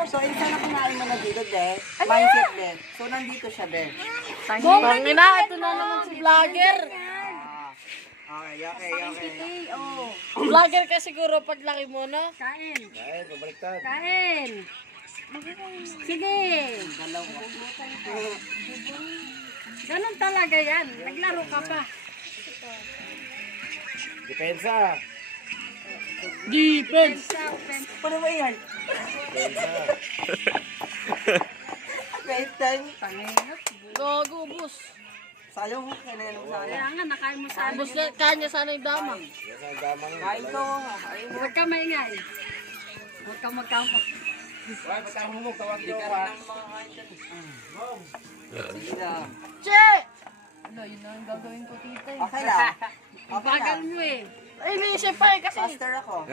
mo to, insan na kumain mo na dito, de. Mindset, de. So, nandito siya, de. Pangina, ito na naman si vlogger. Okay. Vlogger ka siguro paglaki mo, no? Kain. Ay, pabaliktad. Kain. Sige. Ganun talaga yan. Naglaro ka pa. Depensa. Defense. Paano ba yan? Depensa. Pwede. Gago, bus. Sayang mo, kailangan mo sana. Kaya nga, nakain mo sana. Bus na, kanya sana yung dama. Yan ang gamang. Kain to. Kain mo. Huwag ka maingay. Huwag ka magkamot. Ay, ba't ang humog? Tawag Hindi niyo ka pa. rin ang mga kain dyan. Sige lang. Che! Okay lang. Okay Bagal lang. mo eh. Ay, inisip pa eh kasi. Faster ako.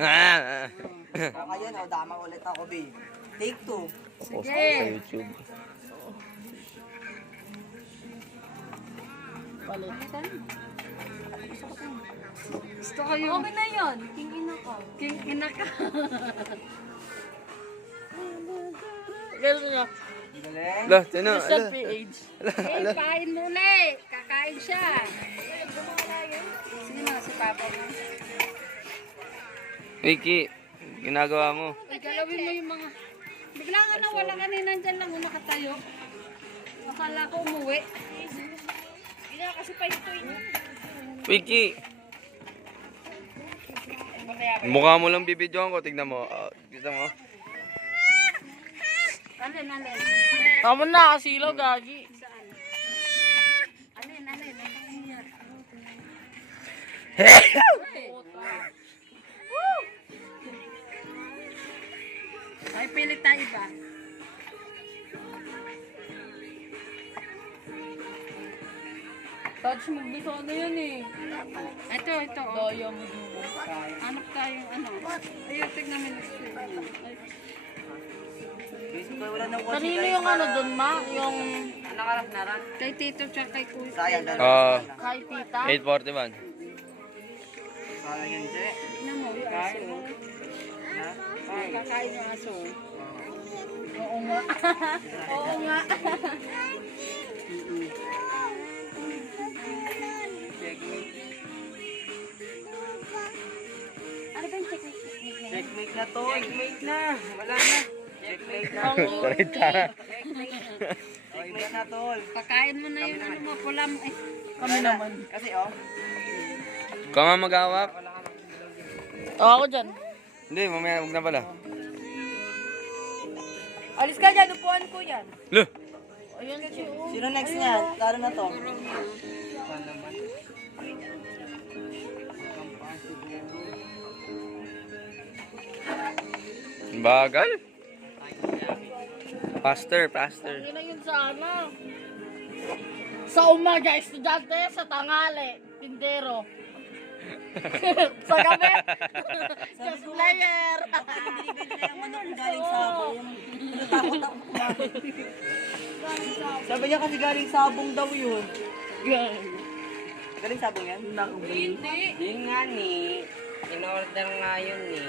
Ayun, dama ulit ako, babe. Take 2. Sige. YouTube. Palit. Gusto ko yung... Okay na yun. Tingin ako. King ina ka. Ganun nga. Galing. Lah, sino? Mr. PH. Eh, kain mo ulit. Kakain siya. Sino? Si Papa mo? Vicky, ginagawa mo. Ay, galawin mo yung mga... Bigla nga na wala kanina dyan lang nakatayo. Akala ko umuwi. Vicky. Mukha mo lang bibidyoan ko, tignan mo. Kita mo. Alin. Tama na, kasilaw, gagi. Alin. Ay, pilit tayo ba? Touch mo, gusto ano yun eh. Ito. Daya mo dito. Hanap tayong ano. Ayun, tignan mo yung screen niya. Ay, Basically, wala nang watch, Kanino guys. yung ano dun, ma? Yung kay Tito tsaka kay Kuya. Sayang, dalawa. kay tita? 841. Sayang yun, Che. Tignan mo yung aso. Ha? Kakain yung aso. Oo nga. Oo nga. Ano ba yung check? Checkmate na to. Checkmate na. Wala na. Checkmate na. Ang Checkmate na, tol. Pakain mo na yung ano mo, pulam. Eh, kami naman. Kasi, oh. Ikaw nga mag-awak. Oo, ako dyan. Hindi, mamaya huwag na pala. Alis ka dyan, upuan ko yan. Loh! Ayan, Che. Sino next niyan? Taro na to. Bagal. Faster. Hindi na yun sa ano. Sa umaga, estudyante, sa tanghali, tindero. Sa gabi, chess player. Galing sabong. Natakot ako kumain. Sabi niya kasi galing sabong daw yun. Galing sabong yan? Hindi nga ni. In-order nga yun ni.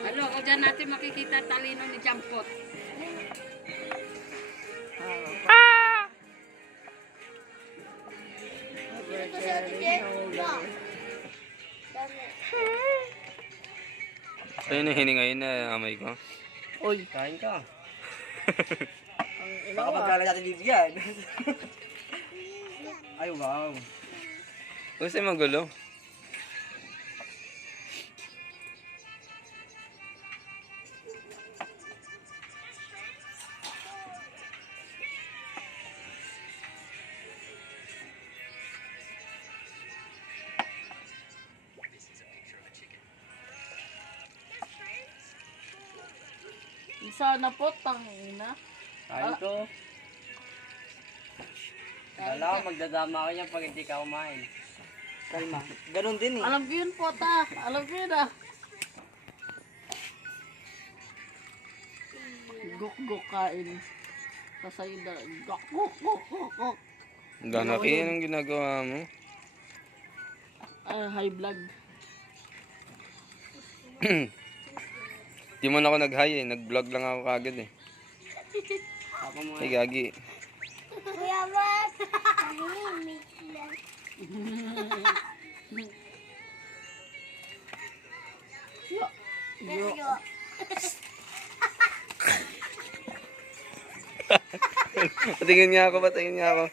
ano, o dyan natin makikita talino ni Jampot. So yun yung hiningayin na amay ko. Uy, Kain ka. Baka magkala natin dito yan. Ay, wow. Kasi magulo. isa na po, tangina. Kain ko. Wala ko, magdadama ko niya pag hindi ka kumain. Kalma. Ganon din eh. Alam ko yun po, ta. Alam ko yun, ah. Gok-gok kain. Tasay na. Gok-gok-gok-gok. Ganaki yun ang ginagawa mo. High blood. Di mo na ako nag-hi eh. Nag-vlog lang ako kagad eh. Ako mo. Ay, gagi. Kuya Matt. Tahimik lang. Let's go. Patingin niya ako, patingin niya ako.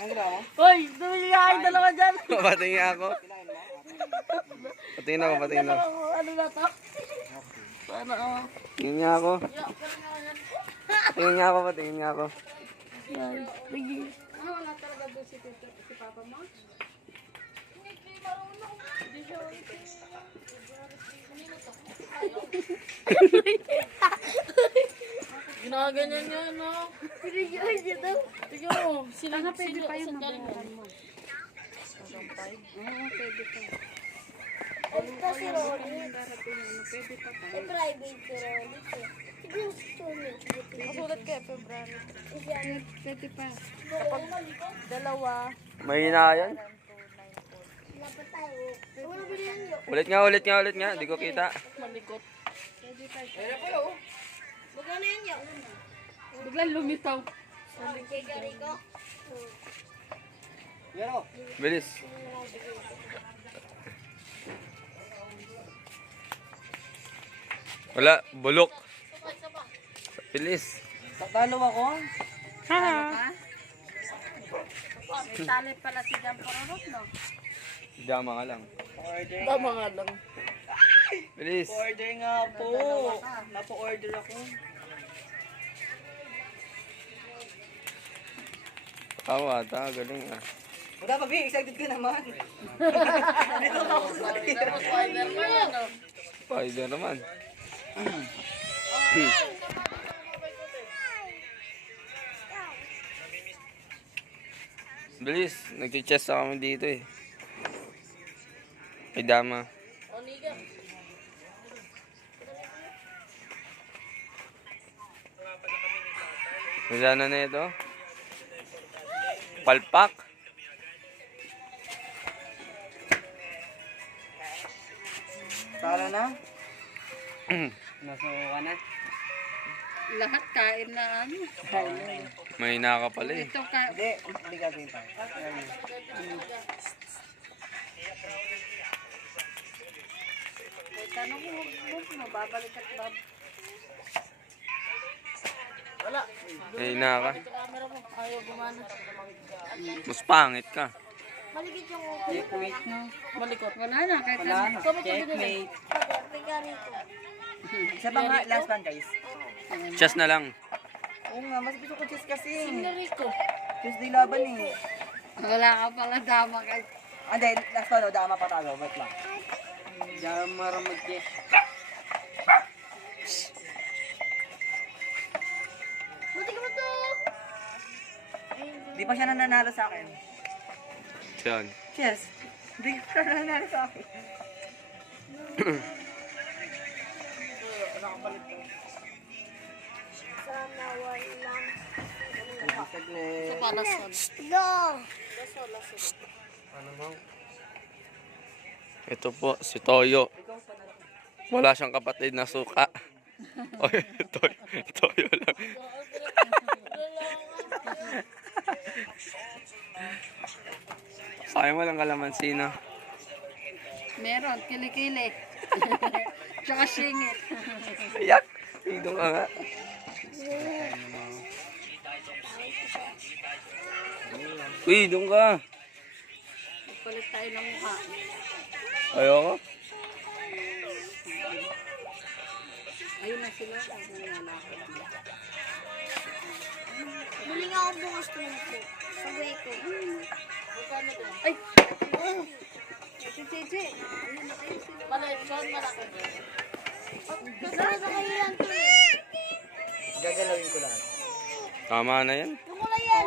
Ano ba? Hoy, dumili nga kayo dalawa dyan. Patingin niya ako. Patingin ako, patingin ako. Ano na to? Sana ako. Tingin niya ako. Tingin niya ako, patingin niya ako. Ano, wala talaga doon si Papa mo? Ginaganyan niya, no? Tignan mo, sino Pwede pa yun saan galing mabayaran mo? mo. Oo, pwede pa. Ito si Rolly. Darating ano, pwede pa pa. Eh, private si Rolly. Sige, sulit. Masulat kayo, February. Pwede pa. Dalawa, Mahina yan. Dapat tayo. Ano ba yan yun? Ulit nga, ulit nga, ulit nga. Di ko kita. Malikot. Magkano yan yun? Biglang lumitaw. Kay Garico. Pero, Bilis. Wala, bulok. Bilis. tatalo ako. May tali pala si Jan Pororot, no? Dama ka lang. Order. Tama nga lang. Bilis. Order nga po. Napo-order ako. Tawa, ata. Galing ah. Wala pa, Bing. Excited ka naman. Tapos wider pa yan, no? Spider naman. Bilis. Nag-chest ako dito eh. Ay, dama. O, niga. Wala na ito. Palpak. Tara na. Nasuko ka na. Lahat kain na ano. Mahina ka pala eh. Ito ka, Hindi gagawin tayo. tanong mo, babalik at bab. Wala. Mahina ka. Ito camera mo. Ayaw gumana. Mas pangit ka. Maligit yung Checkmate na. Malikot. Wala na, kahit Wala ano. na. Kami ko binili. Checkmate. kay Garico. Isa pa nga, last one guys. Chest na lang. Oo nga, mas gusto ko chess kasi. Sinarico. Tuesday laban eh. Wala ka pala dama kahit. Ah, hindi. Last one, dama pa tayo. Wait lang. Dama ramagye. Buti ka mo to. Di pa siya nananalo sa akin. Yan. Cheers. Di pa siya nananalo sa akin. Sana walang. Saglit. Palason. No. Ito po, si Toyo. Wala siyang kapatid na suka. Oy, Toyo lang. Sayang mo lang kalamansi na. Meron, kilikili. Tsaka singit. Ayak! Hidong ka nga. Uy, hidong ka. Palit tayo ng mukha. Ayoko. Ayun na sila. Ayun na ako. Bili nga ako bukas tuloy ko. Sabay ko. Ay! Si Cici. Ayun na kayo sila. Malechon, malaki. Nasaan sa kayo yan tuloy? Gagalawin ko lang. Tama na yan. Yung kulay yan.